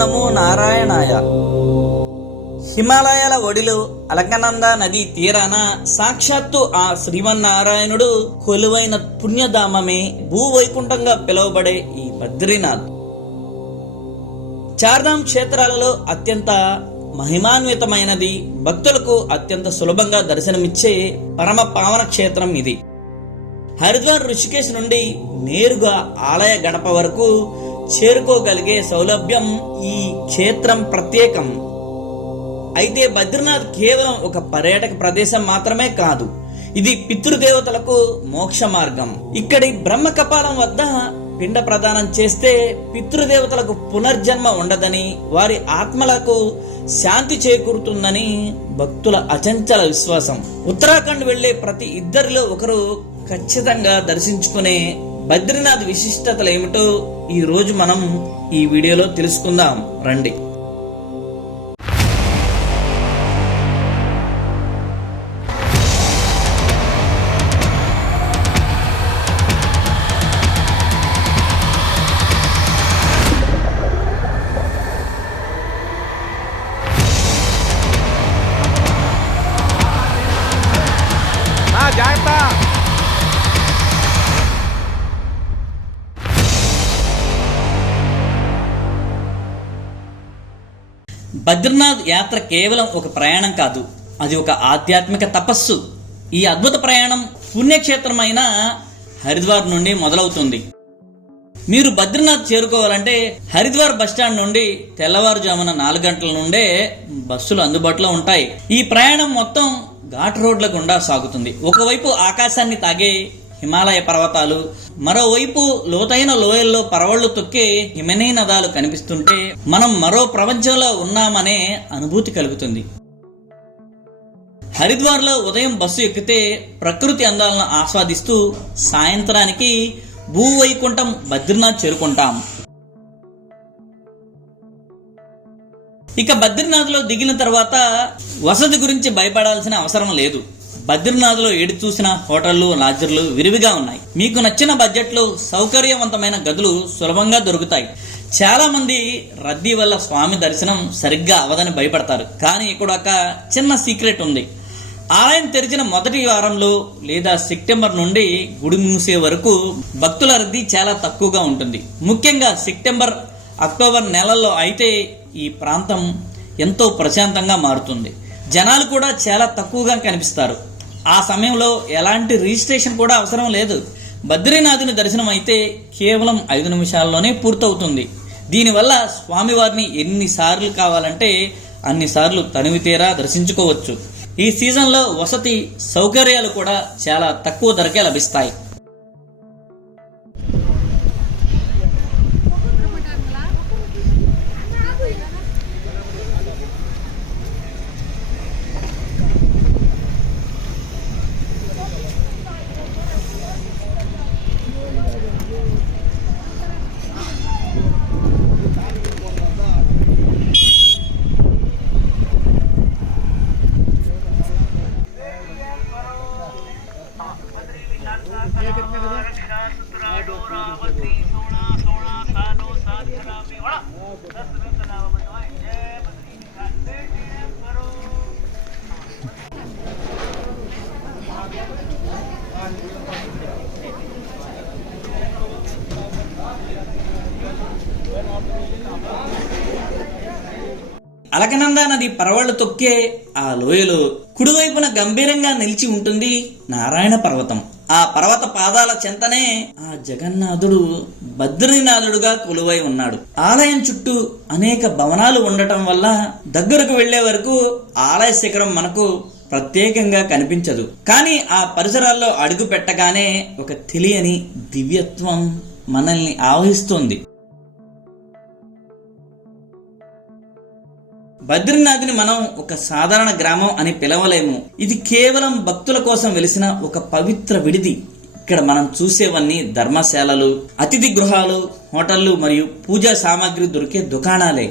నమో నారాయణాయ. హిమాలయాల ఒడిలో అలకనంద నది తీరాన సాక్షాత్తు ఆ శ్రీమన్నారాయణుడు కొలువైన పుణ్యధామమే భూవైకుంఠంగా పిలువబడే ఈ బద్రీనాథ్. చార్ధామ్ క్షేత్రాలలో అత్యంత మహిమాన్వితమైనది, భక్తులకు అత్యంత సులభంగా దర్శనమిచ్చే పరమ పావన క్షేత్రం ఇది. హరిద్వార్ ఋషికేశ్ నుండి నేరుగా ఆలయ గడప వరకు చేరుకోగలిగే సౌలభ్యం ఈ క్షేత్రం ప్రత్యేకం. అయితే బద్రీనాథ్ కేవలం ఒక పర్యాటక ప్రదేశం మాత్రమే కాదు, ఇది పితృదేవతలకు మోక్ష మార్గం. ఇక్కడి బ్రహ్మ కపాలం వద్ద పిండ ప్రదానం చేస్తే పితృదేవతలకు పునర్జన్మ ఉండదని, వారి ఆత్మలకు శాంతి చేకూరుతుందని భక్తుల అచంచల విశ్వాసం. ఉత్తరాఖండ్ వెళ్లే ప్రతి ఇద్దరిలో ఒకరు ఖచ్చితంగా దర్శించుకునే బద్రీనాథ్ విశిష్టతలు ఏమిటో ఈ రోజు మనం ఈ వీడియోలో తెలుసుకుందాం రండి. బద్రీనాథ్ యాత్ర కేవలం ఒక ప్రయాణం కాదు, అది ఒక ఆధ్యాత్మిక తపస్సు. ఈ అద్భుత ప్రయాణం పుణ్యక్షేత్రమైన హరిద్వార్ నుండి మొదలవుతుంది. మీరు బద్రీనాథ్ చేరుకోవాలంటే హరిద్వార్ బస్టాండ్ నుండి తెల్లవారుజామున 4 గంటల నుండే బస్సులు అందుబాటులో ఉంటాయి. ఈ ప్రయాణం మొత్తం ఘాట్ రోడ్ల గుండా సాగుతుంది. ఒకవైపు ఆకాశాన్ని తాగే హిమాలయ పర్వతాలు, మరోవైపు లోతైన లోయల్లో పరవళ్లు తొక్కే హిమనీ నదాలు కనిపిస్తుంటే మనం మరో ప్రపంచంలో ఉన్నామనే అనుభూతి కలుగుతుంది. హరిద్వార్ లో ఉదయం బస్సు ఎక్కితే ప్రకృతి అందాలను ఆస్వాదిస్తూ సాయంత్రానికి భూవైకుంఠం బద్రీనాథ్ చేరుకుంటాం. ఇక బద్రీనాథ్ లో దిగిన తర్వాత వసతి గురించి భయపడాల్సిన అవసరం లేదు. బద్రీనాథ్ లో ఏడు చూసిన హోటళ్లు, లాడ్జర్లు విరివిగా ఉన్నాయి. మీకు నచ్చిన బడ్జెట్ లో సౌకర్యవంతమైన గదులు సులభంగా దొరుకుతాయి. చాలా మంది రద్దీ వల్ల స్వామి దర్శనం సరిగ్గా అవదని భయపడతారు, కానీ ఇక్కడ ఒక చిన్న సీక్రెట్ ఉంది. ఆలయం తెరిచిన మొదటి వారంలో లేదా సెప్టెంబర్ నుండి గుడి మూసే వరకు భక్తుల రద్దీ చాలా తక్కువగా ఉంటుంది. ముఖ్యంగా సెప్టెంబర్, అక్టోబర్ నెలల్లో అయితే ఈ ప్రాంతం ఎంతో ప్రశాంతంగా మారుతుంది. జనాలు కూడా చాలా తక్కువగా కనిపిస్తారు. ఆ సమయంలో ఎలాంటి రిజిస్ట్రేషన్ కూడా అవసరం లేదు. బద్రీనాథుని దర్శనం అయితే కేవలం 5 నిమిషాల్లోనే పూర్తవుతుంది. దీనివల్ల స్వామివారిని ఎన్నిసార్లు కావాలంటే అన్నిసార్లు తనివి తీరా దర్శించుకోవచ్చు. ఈ సీజన్లో వసతి సౌకర్యాలు కూడా చాలా తక్కువ ధరకే లభిస్తాయి. అలకనంద నది పరవళ్లు తొక్కే ఆ లోయలో కుడివైపున గంభీరంగా నిలిచి ఉంటుంది నారాయణ పర్వతం. ఆ పర్వత పాదాల చెంతనే ఆ జగన్నాథుడు బద్రీనాథుడుగా కొలువై ఉన్నాడు. ఆలయం చుట్టూ అనేక భవనాలు ఉండటం వల్ల దగ్గరకు వెళ్లే వరకు ఆలయ శిఖరం మనకు ప్రత్యేకంగా కనిపించదు. కానీ ఆ పరిసరాల్లో అడుగు పెట్టగానే ఒక తెలియని దివ్యత్వం మనల్ని ఆవహిస్తుంది. బద్రీనాథ్ని మనం ఒక సాధారణ గ్రామం అని పిలవలేము. ఇది కేవలం భక్తుల కోసం వెలిసిన ఒక పవిత్ర విడిది. ఇక్కడ మనం చూసేవన్నీ ధర్మశాలలు, అతిథి గృహాలు, హోటళ్లు మరియు పూజా సామాగ్రి దొరికే దుకాణాలే.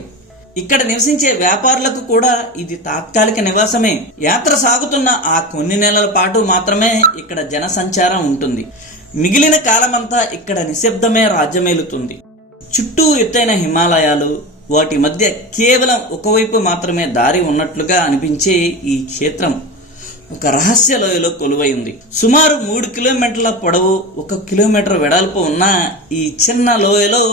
ఇక్కడ నివసించే వ్యాపారులకు కూడా ఇది తాత్కాలిక నివాసమే. యాత్ర సాగుతున్న ఆ కొన్ని నెలల పాటు మాత్రమే ఇక్కడ జన సంచారం ఉంటుంది. మిగిలిన కాలమంతా ఇక్కడ నిశ్శబ్దమే రాజ్యమేలుతుంది. చుట్టూ ఎత్తైన హిమాలయాలు, వాటి మధ్య కేవలం ఒకవైపు మాత్రమే దారి ఉన్నట్లుగా అనిపించే ఈ క్షేత్రం ఒక రహస్య లోయలో కొలువై ఉంది. సుమారు 3 కిలోమీటర్ల పొడవు, 1 కిలోమీటర్ వెడల్పు ఉన్న ఈ చిన్న లోయలో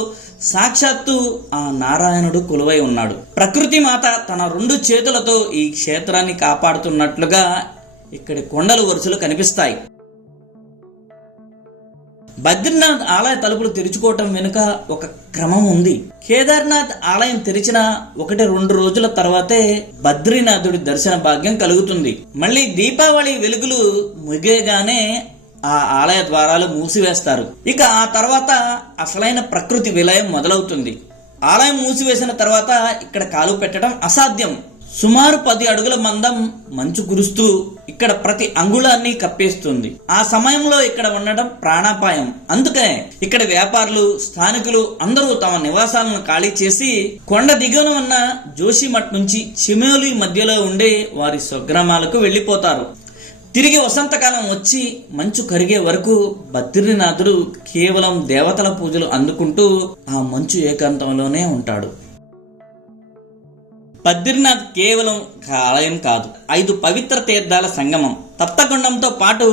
సాక్షాత్తు ఆ నారాయణుడు కొలువై ఉన్నాడు. ప్రకృతి మాత తన 2 చేతులతో ఈ క్షేత్రాన్ని కాపాడుతున్నట్లుగా ఇక్కడి కొండలు వరుసలు కనిపిస్తాయి. బద్రీనాథ్ ఆలయ తలుపులు తెరుచుకోవటం వెనుక ఒక క్రమం ఉంది. కేదార్నాథ్ ఆలయం తెరిచిన 1-2 రోజుల తర్వాతే బద్రీనాథుడి దర్శన భాగ్యం కలుగుతుంది. మళ్ళీ దీపావళి వెలుగులు ముగియగానే ఆ ఆలయ ద్వారాలు మూసివేస్తారు. ఇక ఆ తర్వాత అసలైన ప్రకృతి విలయం మొదలవుతుంది. ఆలయం మూసివేసిన తర్వాత ఇక్కడ కాలు పెట్టడం అసాధ్యం. సుమారు 10 అడుగుల మందం మంచు కురుస్తూ ఇక్కడ ప్రతి అంగుళాన్ని కప్పేస్తుంది. ఆ సమయంలో ఇక్కడ ఉండడం ప్రాణాపాయం. అందుకనే ఇక్కడ వ్యాపారులు, స్థానికులు అందరూ తమ నివాసాలను ఖాళీ చేసి కొండ దిగువన ఉన్న జోషిమఠ్ నుంచి చిమోలి మధ్యలో ఉండే వారి స్వగ్రామాలకు వెళ్లిపోతారు. తిరిగి వసంతకాలం వచ్చి మంచు కరిగే వరకు బద్రీనాథుడు కేవలం దేవతల పూజలు అందుకుంటూ ఆ మంచు ఏకాంతంలోనే ఉంటాడు. బద్రీనాథ్ కేవలం ఆలయం కాదు, 5 పవిత్ర తీర్థాల సంగమం. తప్తకొండంతో పాటు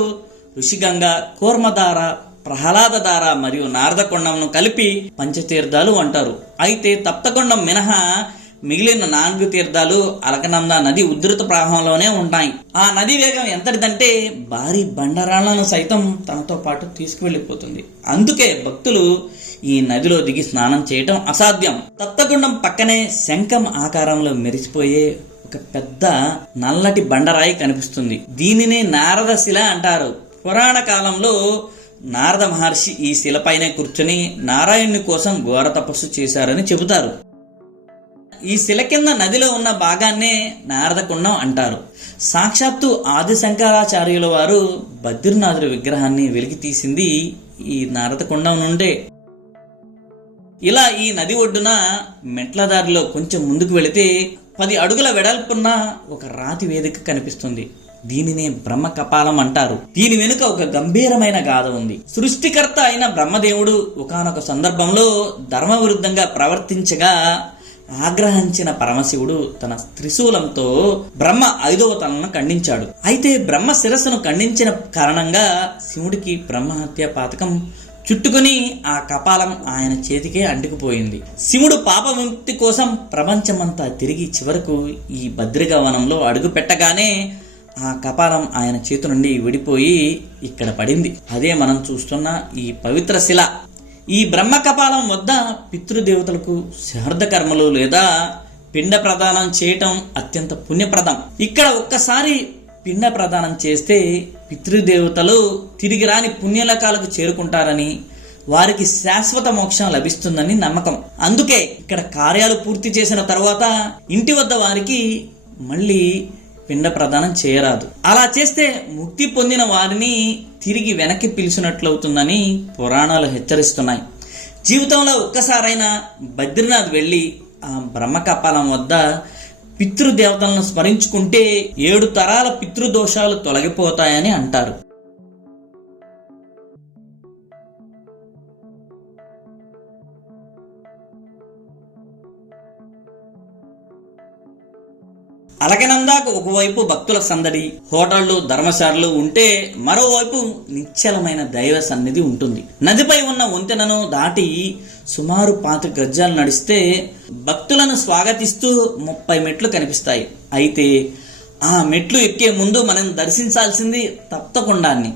ఋషిగంగ, కూర్మధార, ప్రహ్లాదధార మరియు నారదకొండంను కలిపి పంచతీర్థాలు అంటారు. అయితే తప్తకొండం మినహా మిగిలిన 4 తీర్థాలు అలకనంద నది ఉధృత ప్రవాహంలోనే ఉంటాయి. ఆ నది వేగం ఎంతటిదంటే భారీ బండరాళ్లను సైతం తనతో పాటు తీసుకువెళ్లిపోతుంది. అందుకే భక్తులు ఈ నదిలో దిగి స్నానం చేయటం అసాధ్యం. తప్తకొండం పక్కనే శంఖం ఆకారంలో మెరిసిపోయే ఒక పెద్ద నల్లటి బండరాయి కనిపిస్తుంది. దీనినే నారద శిల అంటారు. పురాణ కాలంలో నారద మహర్షి ఈ శిలపైనే కూర్చొని నారాయణుని కోసం ఘోర తపస్సు చేశారని చెబుతారు. ఈ శిల కింద నదిలో ఉన్న భాగాన్నే నారదకొండం అంటారు. సాక్షాత్తు ఆది శంకరాచార్యుల వారు బద్రీనాథుడి విగ్రహాన్ని వెలికి తీసింది ఈ నారదకొండం నుండే. ఇలా ఈ నది ఒడ్డున మెట్ల దారిలో కొంచెం ముందుకు వెళితే 10 అడుగుల వెడల్పున్న ఒక రాతి వేదిక కనిపిస్తుంది. దీనినే బ్రహ్మ కపాలం అంటారు. దీని వెనుక ఒక గంభీరమైన గాథ ఉంది. సృష్టికర్త అయిన బ్రహ్మదేవుడు ఒకానొక సందర్భంలో ధర్మ విరుద్ధంగా ప్రవర్తించగా ఆగ్రహించిన పరమశివుడు తన త్రిశూలంతో బ్రహ్మ 5వ తలను ఖండించాడు. అయితే బ్రహ్మ శిరస్సును ఖండించిన కారణంగా శివుడికి బ్రహ్మహత్య పాతకం చుట్టుకుని ఆ కపాలం ఆయన చేతికే అంటుకుపోయింది. శివుడు పాప విముక్తి కోసం ప్రపంచమంతా తిరిగి చివరకు ఈ బద్రికావనంలో అడుగు పెట్టగానే ఆ కపాలం ఆయన చేతి నుండి విడిపోయి ఇక్కడ పడింది. అదే మనం చూస్తున్న ఈ పవిత్ర శిల. ఈ బ్రహ్మ కపాలం వద్ద పితృదేవతలకు శ్రాద్ధ కర్మలు లేదా పిండ ప్రదానం చేయటం అత్యంత పుణ్యప్రదం. ఇక్కడ ఒక్కసారి పిండ ప్రదానం చేస్తే పితృదేవతలు తిరిగి రాని పుణ్యలోకాలకు చేరుకుంటారని, వారికి శాశ్వత మోక్షం లభిస్తుందని నమ్మకం. అందుకే ఇక్కడ కార్యాలు పూర్తి చేసిన తర్వాత ఇంటి వద్ద వారికి మళ్ళీ పిండ ప్రదానం చేయరాదు. అలా చేస్తే ముక్తి పొందిన వారిని తిరిగి వెనక్కి పిలిచినట్లవుతుందని పురాణాలు హెచ్చరిస్తున్నాయి. జీవితంలో ఒక్కసారైనా బద్రీనాథ్ వెళ్ళి ఆ బ్రహ్మకపాలం వద్ద పితృదేవతలను స్మరించుకుంటే 7 తరాల పితృదోషాలు తొలగిపోతాయని అంటారు. అలకనందాకు ఒకవైపు భక్తుల సందడి, హోటళ్లు, ధర్మశాలలు ఉంటే మరోవైపు నిశ్చలమైన దైవ సన్నిధి ఉంటుంది. నదిపై ఉన్న వంతెనను దాటి సుమారు 5 గజాలు నడిస్తే భక్తులను స్వాగతిస్తూ 30 మెట్లు కనిపిస్తాయి. అయితే ఆ మెట్లు ఎక్కే ముందు మనం దర్శించాల్సింది తప్తకొండాన్ని.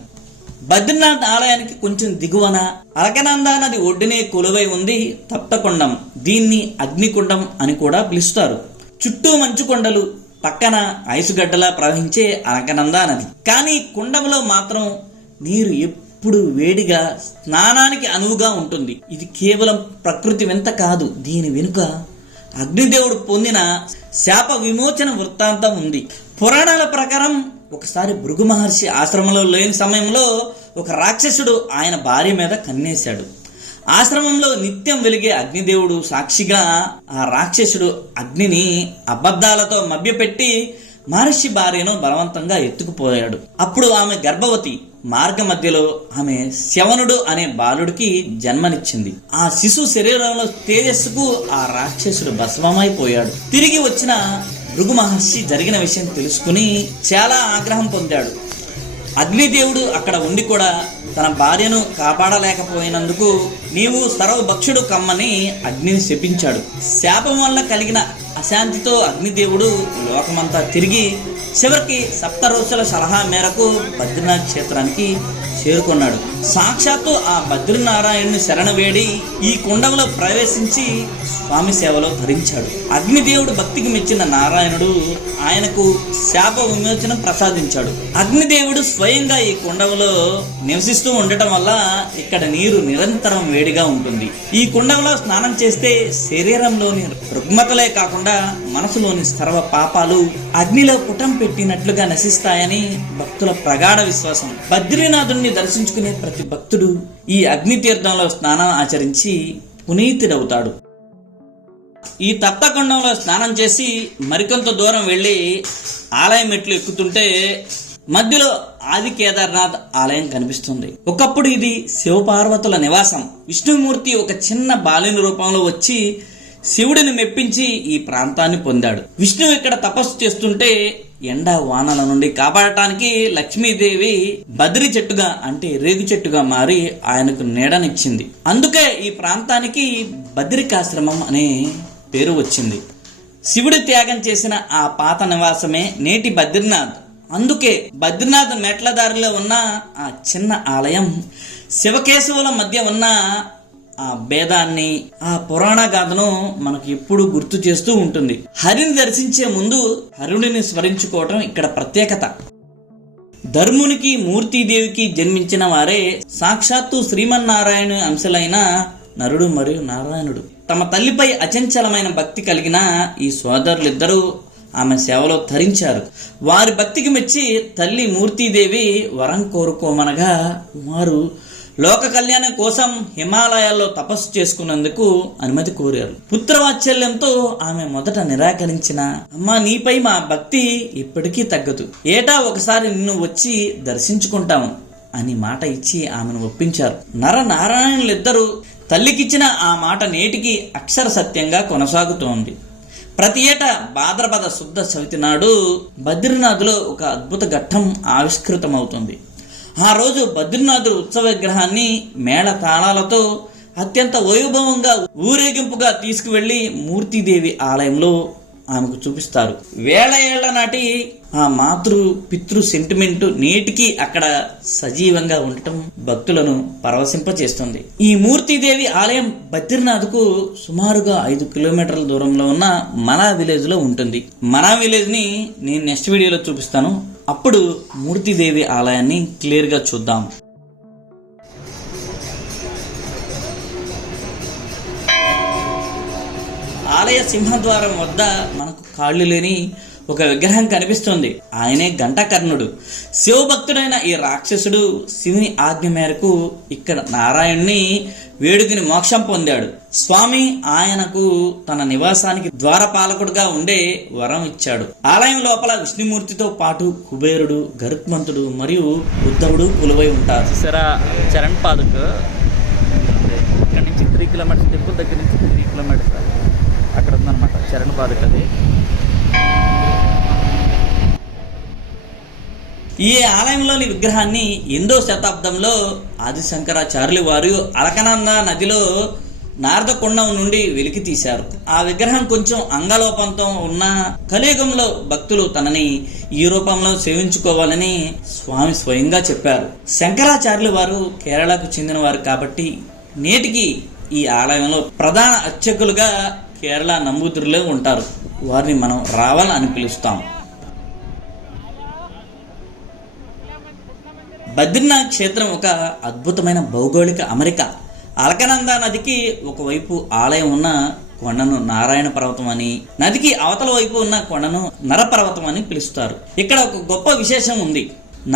బద్రీనాథ్ ఆలయానికి కొంచెం దిగువన అలకనంద నది ఒడ్డునే కొలువై ఉంది తప్తకొండం. దీన్ని అగ్నికొండం అని కూడా పిలుస్తారు. చుట్టూ మంచు కొండలు, పక్కన ఐసుగడ్డలా ప్రవహించే అలకనంద నది. కానీ కుండంలో మాత్రం నీరు ఎప్పుడు వేడిగా స్నానానికి అనువుగా ఉంటుంది. ఇది కేవలం ప్రకృతి వింత కాదు, దీని వెనుక అగ్నిదేవుడు పొందిన శాప విమోచన వృత్తాంతం ఉంది. పురాణాల ప్రకారం ఒకసారి భృగు మహర్షి ఆశ్రమంలో లేని సమయంలో ఒక రాక్షసుడు ఆయన భార్య మీద కన్నేశాడు. ఆశ్రమంలో నిత్యం వెలిగే అగ్నిదేవుడు సాక్షిగా ఆ రాక్షసుడు అగ్నిని అబద్ధాలతో మభ్యపెట్టి మహర్షి భార్యను బలవంతంగా ఎత్తుకుపోయాడు. అప్పుడు ఆమె గర్భవతి. మార్గ మధ్యలో ఆమె శవనుడు అనే బాలుడికి జన్మనిచ్చింది. ఆ శిశు శరీరంలో తేజస్సుకు ఆ రాక్షసుడు భస్మమైపోయాడు. తిరిగి వచ్చిన భృగు మహర్షి జరిగిన విషయం తెలుసుకుని చాలా ఆగ్రహం పొందాడు. అగ్నిదేవుడు అక్కడ ఉండి కూడా తన భార్యను కాపాడలేకపోయినందుకు నీవు సర్వభక్షుడు కమ్మని అగ్నిని శపించాడు. శాపం వల్ల కలిగిన అశాంతితో అగ్నిదేవుడు లోకమంతా తిరిగి చివరికి సప్తఋషుల సలహా మేరకు బద్రీనాథ్ క్షేత్రానికి చేరుకున్నాడు. సాక్షాత్తు ఆ బద్రీనారాయణుని శరణ వేడి ఈ కుండంలో ప్రవేశించి స్వామి సేవలో ధరించాడు. అగ్నిదేవుడు భక్తికి మెచ్చిన నారాయణుడు ఆయనకు శాప విమోచనం ప్రసాదించాడు. అగ్నిదేవుడు స్వయంగా ఈ కుండంలో నివసిస్తూ ఉండటం వల్ల ఇక్కడ నీరు నిరంతరం వేడిగా ఉంటుంది. ఈ కుండంలో స్నానం చేస్తే శరీరంలోని రుగ్మతలే కాకుండా మనసులోని సర్వ పాపాలు అగ్నిలో పుటం పెట్టినట్లుగా నశిస్తాయని భక్తుల ప్రగాఢ విశ్వాసం. బద్రీనాథుణ్ణి దర్శించుకునే ప్రతి భక్తుడు ఈ అగ్ని తీర్థంలో స్నానం ఆచరించి పునీతుడవుతాడు. ఈ తప్తకుండంలో స్నానం చేసి మరికొంత దూరం వెళ్ళి ఆలయం మెట్లు ఎక్కుతుంటే మధ్యలో ఆది కేదార్నాథ్ ఆలయం కనిపిస్తుంది. ఒకప్పుడు ఇది శివపార్వతుల నివాసం. విష్ణుమూర్తి ఒక చిన్న బాలుని రూపంలో వచ్చి శివుడిని మెప్పించి ఈ ప్రాంతాన్ని పొందాడు. విష్ణువు ఇక్కడ తపస్సు చేస్తుంటే ఎండ వానల నుండి కాపాడటానికి లక్ష్మీదేవి బద్రి చెట్టుగా అంటే రేగు చెట్టుగా మారి ఆయనకు నీడనిచ్చింది. అందుకే ఈ ప్రాంతానికి బద్రికాశ్రమం అనే పేరు వచ్చింది. శివుడు త్యాగం చేసిన ఆ పాత నివాసమే నేటి బద్రీనాథ్. అందుకే బద్రీనాథ్ మెట్ల దారిలో ఉన్న ఆ చిన్న ఆలయం శివకేశవుల మధ్య ఉన్న ఆ భేదాన్ని, ఆ పురాణ గాథను మనకు ఎప్పుడు గుర్తు చేస్తూ ఉంటుంది. హరిని దర్శించే ముందు హరుడిని స్మరించుకోవటం ఇక్కడ ప్రత్యేకత. ధర్మునికి మూర్తిదేవికి జన్మించిన వారే సాక్షాత్తు శ్రీమన్నారాయణ అంశలైన నరుడు మరియు నారాయణుడు. తమ తల్లిపై అచంచలమైన భక్తి కలిగిన ఈ సోదరులిద్దరూ ఆమె సేవలో ధరించారు. వారి భక్తికి మెచ్చి తల్లి మూర్తిదేవి వరం కోరుకోమనగా వారు లోక కళ్యాణం కోసం హిమాలయాల్లో తపస్సు చేసుకున్నందుకు అనుమతి కోరారు. పుత్రవాత్సల్యంతో ఆమె మొదట నిరాకరించిన, అమ్మా నీపై మా భక్తి ఇప్పటికీ తగ్గదు, ఏటా ఒకసారి నిన్ను వచ్చి దర్శించుకుంటాము అని మాట ఇచ్చి ఆమెను ఒప్పించారు. నరనారాయణులిద్దరూ తల్లికిచ్చిన ఆ మాట నేటికి అక్షర సత్యంగా కొనసాగుతోంది. ప్రతి ఏటా భాద్రపద శుద్ధ చవితి నాడు బద్రీనాథ్లో ఒక అద్భుత ఘట్టం ఆవిష్కృతమవుతుంది. ఆ రోజు బద్రీనాథుడు ఉత్సవ విగ్రహాన్ని మేళ తాళాలతో అత్యంత వైభవంగా ఊరేగింపుగా తీసుకువెళ్లి మూర్తిదేవి ఆలయంలో ఆమెకు చూపిస్తారు. వేల ఏళ్ల నాటి ఆ మాతృ పితృ సెంటిమెంట్ నేటికి అక్కడ సజీవంగా ఉండటం భక్తులను పరవశింపచేస్తుంది. ఈ మూర్తిదేవి ఆలయం బద్రీనాథ్కు సుమారుగా 5 కిలోమీటర్ల దూరంలో ఉన్న మనా విలేజ్ లో ఉంటుంది. మనా విలేజ్ ని నేను నెక్స్ట్ వీడియోలో చూపిస్తాను. అప్పుడు మూర్తిదేవి ఆలయాన్ని క్లియర్ గా చూద్దాం. ఆలయ సింహద్వారం వద్ద మనకు కాళ్ళు లేని ఒక విగ్రహం కనిపిస్తుంది. ఆయనే ఘంటకర్ణుడు. శివభక్తుడైన ఈ రాక్షసుడు శివుని ఆజ్ఞ మేరకు ఇక్కడ నారాయణ్ణి వేడుకుని మోక్షం పొందాడు. స్వామి ఆయనకు తన నివాసానికి ద్వారపాలకుడుగా ఉండే వరం ఇచ్చాడు. ఆలయం లోపల విష్ణుమూర్తితో పాటు కుబేరుడు, గరుత్మంతుడు మరియు ఉద్ధవుడు కొలువై ఉంటారు. చూసారా చరణ్ పాదుక్ ఇక్కడ నుంచి 3 కిలోమీటర్స్, టెంపుల్ దగ్గర నుంచి 3 కిలోమీటర్స్ అక్కడ ఉందన్నమాట చరణ్ పాదుక్. అది ఈ ఆలయంలోని విగ్రహాన్ని 8వ శతాబ్దంలో ఆది శంకరాచార్యులు వారు అలకనంద నదిలో నారదకుండం నుండి వెలికి తీశారు. ఆ విగ్రహం కొంచెం అంగలోపంతో ఉన్న కలియుగంలో భక్తులు తనని ఈ రూపంలో సేవించుకోవాలని స్వామి స్వయంగా చెప్పారు. శంకరాచార్యులు వారు కేరళకు చెందిన వారు కాబట్టి నేటికి ఈ ఆలయంలో ప్రధాన అర్చకులుగా కేరళ నంబూదిరిలో ఉంటారు. వారిని మనం రావల్ అని పిలుస్తాం. బద్రీనాథ్ క్షేత్రం ఒక అద్భుతమైన భౌగోళిక అమరిక. అలకనంద నదికి ఒకవైపు ఆలయం ఉన్న కొండను నారాయణ పర్వతం అని, నదికి అవతల వైపు ఉన్న కొండను నరపర్వతం అని పిలుస్తారు. ఇక్కడ ఒక గొప్ప విశేషం ఉంది.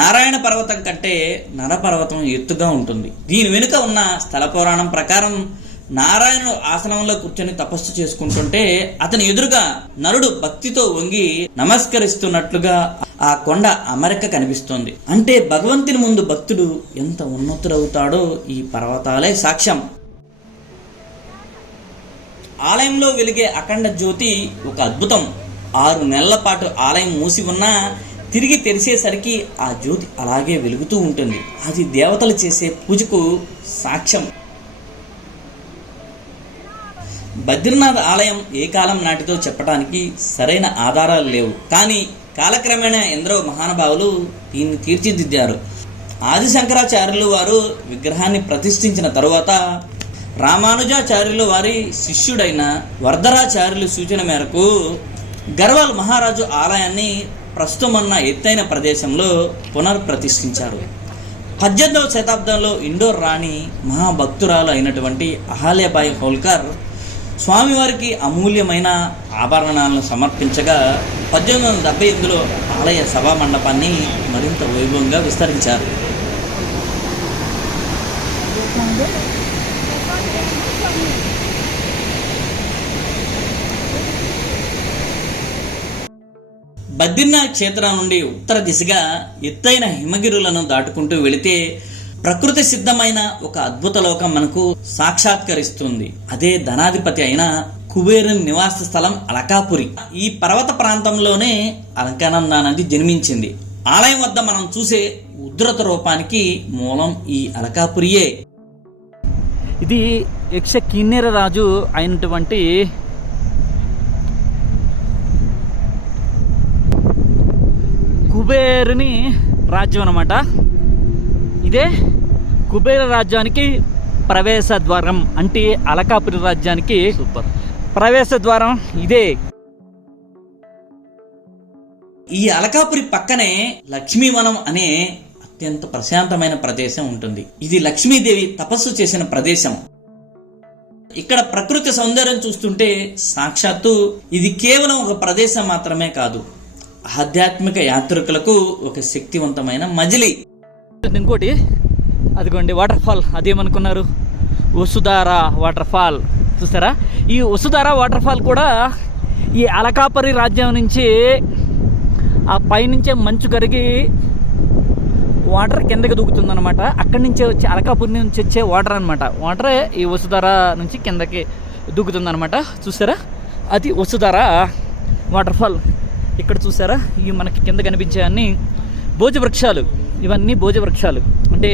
నారాయణ పర్వతం కంటే నరపర్వతం ఎత్తుగా ఉంటుంది. దీని వెనుక ఉన్న స్థల పురాణం ప్రకారం నారాయణుడు ఆసనంలో కూర్చొని తపస్సు చేసుకుంటుంటే అతని ఎదురుగా నరుడు భక్తితో వంగి నమస్కరిస్తున్నట్లుగా ఆ కొండ అమరిక కనిపిస్తోంది. అంటే భగవంతుని ముందు భక్తుడు ఎంత ఉన్నతుడవుతాడో ఈ పర్వతాలే సాక్ష్యం. ఆలయంలో వెలిగే అఖండ జ్యోతి ఒక అద్భుతం. 6 నెలల పాటు ఆలయం మూసి ఉన్నా తిరిగి తెరిచేసరికి ఆ జ్యోతి అలాగే వెలుగుతూ ఉంటుంది. అది దేవతలు చేసే పూజకు సాక్ష్యం. బద్రీనాథ్ ఆలయం ఏ కాలం నాటితో చెప్పడానికి సరైన ఆధారాలు లేవు. కానీ కాలక్రమేణా ఎందరో మహానుభావులు దీన్ని తీర్చిదిద్దారు. ఆది శంకరాచార్యులు వారు విగ్రహాన్ని ప్రతిష్ఠించిన తరువాత రామానుజాచార్యులు వారి శిష్యుడైన వరదరాచార్యులు సూచన మేరకు గర్వాల్ మహారాజు ఆలయాన్ని ప్రస్తుతం ఉన్న ఎత్తైన ప్రదేశంలో పునర్ప్రతిష్ఠించారు. 18వ శతాబ్దంలో ఇండోర్ రాణి మహాభక్తురాలు అయినటువంటి అహల్యాబాయి హోల్కర్ స్వామివారికి అమూల్యమైన ఆభరణాలను సమర్పించగా 1878లో ఆలయ సభా మండపాన్ని మరింత వైభవంగా విస్తరించారు. బద్రీనాథ్ క్షేత్రం నుండి ఉత్తర దిశగా ఎత్తైన హిమగిరులను దాటుకుంటూ వెళితే ప్రకృతి సిద్ధమైన ఒక అద్భుత లోకం మనకు సాక్షాత్కరిస్తుంది. అదే ధనాధిపతి అయిన కుబేరుని నివాస స్థలం అలకాపురి. ఈ పర్వత ప్రాంతంలోనే అలకానంద నది జన్మించింది. ఆలయం వద్ద మనం చూసే ఉద్ధృత రూపానికి మూలం ఈ అలకాపురియే. ఇది యక్ష కిన్నెర రాజు అయినటువంటి కుబేరుని రాజ్యం అన్నమాట. ఇదే కుబేర రాజ్యానికి ప్రవేశ ద్వారం. అంటే అలకాపురి రాజ్యానికి ప్రవేశ ద్వారం ఇదే. ఈ అలకాపురి పక్కనే లక్ష్మీవనం అనే అత్యంత ప్రశాంతమైన ప్రదేశం ఉంటుంది. ఇది లక్ష్మీదేవి తపస్సు చేసిన ప్రదేశం. ఇక్కడ ప్రకృతి సౌందర్యం చూస్తుంటే సాక్షాత్తు ఇది కేవలం ఒక ప్రదేశం మాత్రమే కాదు, ఆధ్యాత్మిక యాత్రికులకు ఒక శక్తివంతమైన మజిలీ. ఇంకోటి అదిగోండి వాటర్ ఫాల్. అదేమనుకున్నారు? వసుధార వాటర్ ఫాల్ చూస్తారా? ఈ వసుధార వాటర్ ఫాల్ కూడా ఈ అలకాపురి రాజ్యం నుంచి ఆ పైనుంచే మంచు కరిగి వాటర్ కిందకి దూకుతుందన్నమాట. అక్కడి నుంచే వచ్చి అలకాపురి నుంచి వచ్చే వాటర్ అనమాట. వాటరే ఈ వసుధార నుంచి కిందకి దూకుతుందన్నమాట. చూసారా? అది వసుధార వాటర్ ఫాల్. ఇక్కడ చూసారా? ఇవి మనకి కింద కనిపించే అన్ని భోజవృక్షాలు. ఇవన్నీ భోజవృక్షాలు. అంటే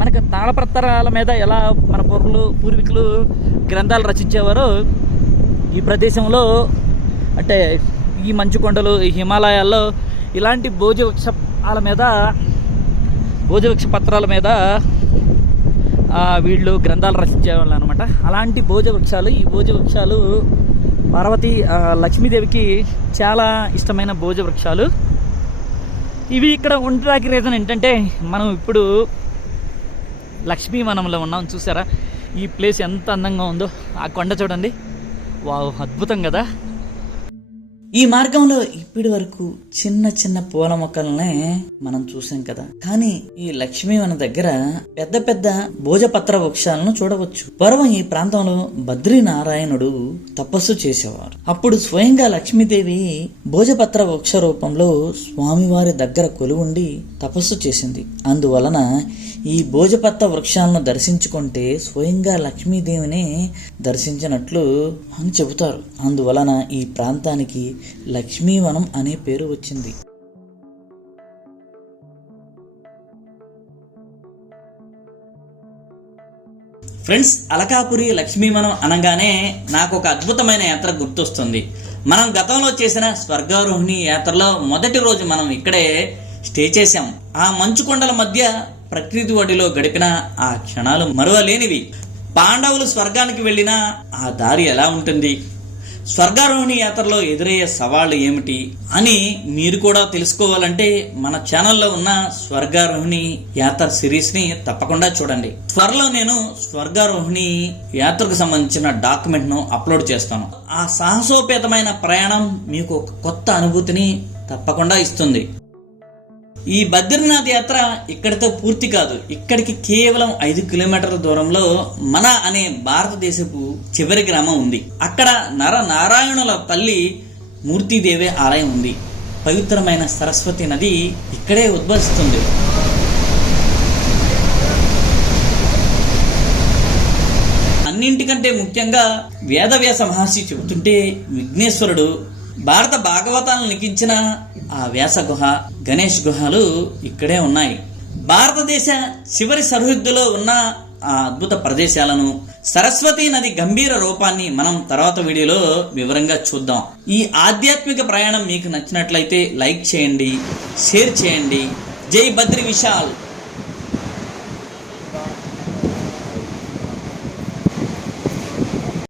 మనకు తాళపత్రాల మీద ఎలా మన పూర్వీకులు గ్రంథాలు రచించేవారో ఈ ప్రదేశంలో, అంటే ఈ మంచు కొండలు, ఈ హిమాలయాల్లో ఇలాంటి భోజవృక్ష పత్రాల మీద వీళ్ళు గ్రంథాలు రచించేవాళ్ళు అనమాట. అలాంటి భోజవృక్షాలు. ఈ భోజవృక్షాలు పార్వతి లక్ష్మీదేవికి చాలా ఇష్టమైన భోజవృక్షాలు ఇవి. ఇక్కడ ఉండడానికి రీజన్ ఏంటంటే మనం ఇప్పుడు లక్ష్మీవనంలో ఉన్నాం. చూసారా ఈ ప్లేస్ ఎంత అందంగా ఉందో? ఆ కొండ చూడండి, వావ్, అద్భుతం కదా. ఈ మార్గంలో ఇప్పటి వరకు చిన్న చిన్న పూల మొక్కలనే మనం చూసాం కదా, కానీ ఈ లక్ష్మీవనం దగ్గర పెద్ద పెద్ద భోజపత్ర వృక్షాలను చూడవచ్చు. పూర్వం ఈ ప్రాంతంలో బద్రీనారాయణుడు తపస్సు చేసేవారు. అప్పుడు స్వయంగా లక్ష్మీదేవి భోజపత్ర వృక్ష రూపంలో స్వామివారి దగ్గర కొలువుండి తపస్సు చేసింది. అందువలన ఈ భోజపత్ర వృక్షాలను దర్శించుకుంటే స్వయంగా లక్ష్మీదేవిని దర్శించినట్లు అని చెబుతారు. అందువలన ఈ ప్రాంతానికి లక్ష్మీవనం అనే పేరు వచ్చింది. ఫ్రెండ్స్, అలకాపురి లక్ష్మీవనం అనగానే నాకు ఒక అద్భుతమైన యాత్ర గుర్తొస్తుంది. మనం గతంలో చేసిన స్వర్గారోహిణి యాత్రలో మొదటి రోజు మనం ఇక్కడే స్టే చేశాం. ఆ మంచు కొండల మధ్య ప్రకృతి ఒడిలో గడిపిన ఆ క్షణాలు మరువలేనివి. పాండవులు స్వర్గానికి వెళ్ళిన ఆ దారి ఎలా ఉంటుంది, స్వర్గారోహిణి యాత్రలో ఎదురయ్యే సవాళ్లు ఏమిటి అని మీరు కూడా తెలుసుకోవాలంటే మన ఛానల్లో ఉన్న స్వర్గారోహిణి యాత్ర సిరీస్ ని తప్పకుండా చూడండి. త్వరలో నేను స్వర్గారోహిణి యాత్రకు సంబంధించిన డాక్యుమెంట్ ను అప్లోడ్ చేస్తాను. ఆ సాహసోపేతమైన ప్రయాణం మీకు ఒక కొత్త అనుభూతిని తప్పకుండా ఇస్తుంది. ఈ బద్రీనాథ్ యాత్ర ఇక్కడితో పూర్తి కాదు. ఇక్కడికి కేవలం 5 కిలోమీటర్ల దూరంలో మన అనే భారతదేశపు చివరి గ్రామం ఉంది. అక్కడ నరనారాయణుల తల్లి మూర్తిదేవి ఆలయం ఉంది. పవిత్రమైన సరస్వతి నది ఇక్కడే ఉద్భవిస్తుంది. అన్నింటికంటే ముఖ్యంగా వేదవ్యాస మహర్షి చెబుతుంటే విఘ్నేశ్వరుడు భారత భాగవతాలను లిఖించిన ఆ వ్యాస గుహ, గణేష్ గుహలు ఇక్కడే ఉన్నాయి. భారతదేశ చివరి సరిహద్దులో ఉన్న ఆ అద్భుత ప్రదేశాలను, సరస్వతి నది గంభీర రూపాన్ని మనం తర్వాత వీడియోలో వివరంగా చూద్దాం. ఈ ఆధ్యాత్మిక ప్రయాణం మీకు నచ్చినట్లయితే లైక్ చేయండి, షేర్ చేయండి. జై బద్రి విశాల్.